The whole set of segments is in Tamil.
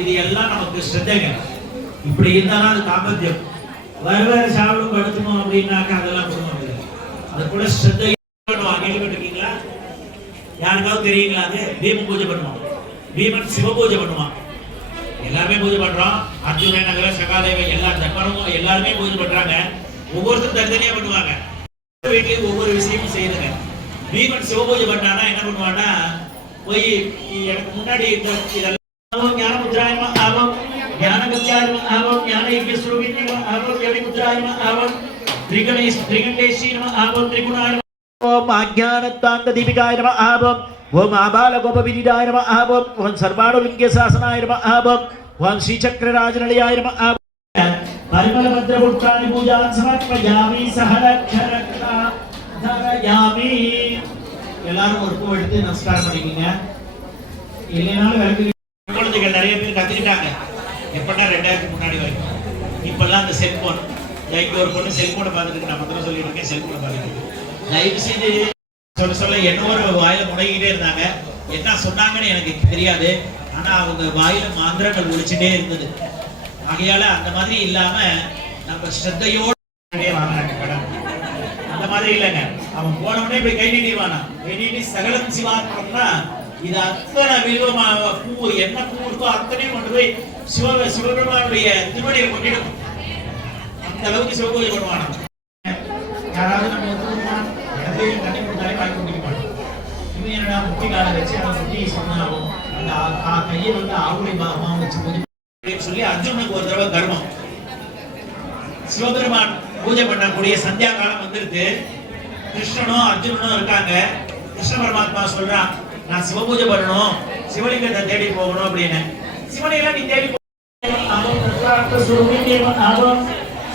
இது எல்லாம் நமக்கு ஸ்ரத்தைங்க. இப்படி இருந்தாலும் அது தாம்பத்தியம். வேற சாப்பிடும் படுத்தணும் அப்படின்னாக்கா அதெல்லாம் கொடுக்க முடியாது. அது கூட ஸ்ரத்தை பண்ணுவாங்க. கேள்விப்பட்டிருக்கீங்களா? யாருக்காவது தெரியுங்களா? அது பீம பூஜை பண்ணுவான். பீமன் சிவ பூஜை பண்ணுவான். எல்லாருமே பூஜை பண்றோம். அர்ஜுன நகர சகாதேவ எல்லா தர்மமும் எல்லாருமே பூஜை பண்றாங்க. ஒவ்வொருத்தரும் தனித்தனியா பண்ணுவாங்க. வீட்லயும் ஒவ்வொரு விஷயமும் செய்யுதுங்க. பீமன் சிவ பூஜை பண்ணானா என்ன பண்ணுவான்னா, போய் எனக்கு முன்னாடி இதெல்லாம் ஞான முத்ராயமா ஆகும், ஞான கத்தியாயமா ஆகும், ஞான யஜ்ஞ ஸ்வரூபிணியமா ஆகும், யோனி முத்ராயமா ஆகும், திரிகண்டேஷீனமா ஆகும், திரிகுணாயமா ஓம் அஜ்ஞானத்வாந்த தீபிகாய நம ஆபம், ஓம் ஆபால கோபவிதிதாய நம ஆபம், ஓம் சர்வாணுலிங்க சாசனாய நம ஆபம், ஓம் ஸ்ரீசக்கரராஜநிலையாய நம ஆபம். பரிமள பத்ர புஷ்பாணி பூஜான் சமர்ப்பயாமி சஹலக்ஷரக்ஷா தரயாமி. எல்லாரும் ஒரு பூ எடுத்து நமஸ்காரம் பண்ணிக்கங்க. இல்லைனாலும் விளக்கு. குழந்தைகள் நிறைய பேர் கத்துக்கிட்டாங்க. எப்படா 2000 முன்னாடி வரைக்கும். இப்பெல்லாம் அந்த செல்போன், இங்க ஒரு பொண்ணு செல்போனை பார்த்துட்டு நான் மட்டும் சொல்லிட்டு இருக்கேன், செல்போனை பார்த்துட்டு தயவு செய்து சொல்ல என்ன ஒரு வாயில முடங்கிட்டே இருந்தாங்க. என்ன சொன்னாங்கன்னு எனக்கு தெரியாது. ஆனா அவங்க வாயில மாந்திரங்கள் ஒழிச்சுட்டே இருந்தது. ஆகையால அந்த மாதிரி இல்லாம நம்ம ஸ்ரத்தையோட வாங்கினாங்க கடன். அந்த மாதிரி இல்லைங்க. அவன் போனவனே போய் கை நீட்டிவானா, கை நீட்டி சகலம் சிவாத்மனா இது அத்தனை விருவமா பூ என்ன பூ இருக்கோ அத்தனையும் கொண்டு போய் சிவபெருமானுடைய திருவடியை கொண்டிடும். அந்த அளவுக்கு சிவபூஜை பண்ணுவானா. யாராவது நம்ம தண்ணி கொடுத்தாலே வாங்கி குடிக்க மாட்டோம். இவன் என்னடா முட்டி கால வச்சு அவன் முட்டி சொன்னாலும் அந்த கையை வந்து ஆவுளை மாவு வச்சு பூஜை சொல்லி அர்ஜுனுக்கு ஒரு தடவை கர்மம். சிவபெருமான் பூஜை பண்ணக்கூடிய சந்தியா காலம் வந்துருக்கு. கிருஷ்ணனும் அர்ஜுனனும் இருக்காங்க. கிருஷ்ண பரமாத்மா சொல்றான், நான் சிவ பூஜை பண்ணணும், சிவலிங்கத்தை தேடி போகணும் அப்படின்னு. சிவனையெல்லாம் நீ தேடி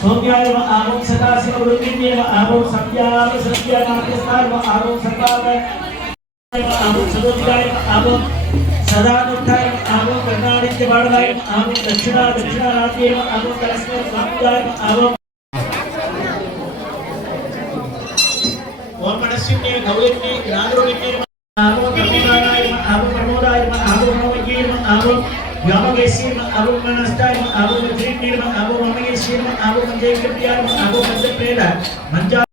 சோம்யாயம ஆவோம் சதாசிவ குருவின்யம ஆவோம் சம்யாம சத்யாநாமஸ்தாயம ஆவோம் சர்வாவ ஆவோம் சதோத்யாயம ஆவோம் சதானுத்தாயம ஆவோம் கர்நாடித்ய வாடலாயம ஆவோம் தட்சிணாராத்யம ஆவோம் கலஸ்மர சாமுதாயம ஆவோம் ஓம் மனஸ்யுன்ய கௌயத்னி நாகரோகித்யம ஆவோம் பிரமோதாயம ஆவோம் பிரமோதாயம ஆவோம் நவயம ஆவோம் யாமகேசீர்ம ஆவோம் மனஸ்தாயம ஆவோம் த்ரிநீர்ம ஆவோம் மமகேசீர்ம ஆவோம் மஞ்சைக்கியாயம ஆவோம் மஞ்சப்ரேத மஞ்சா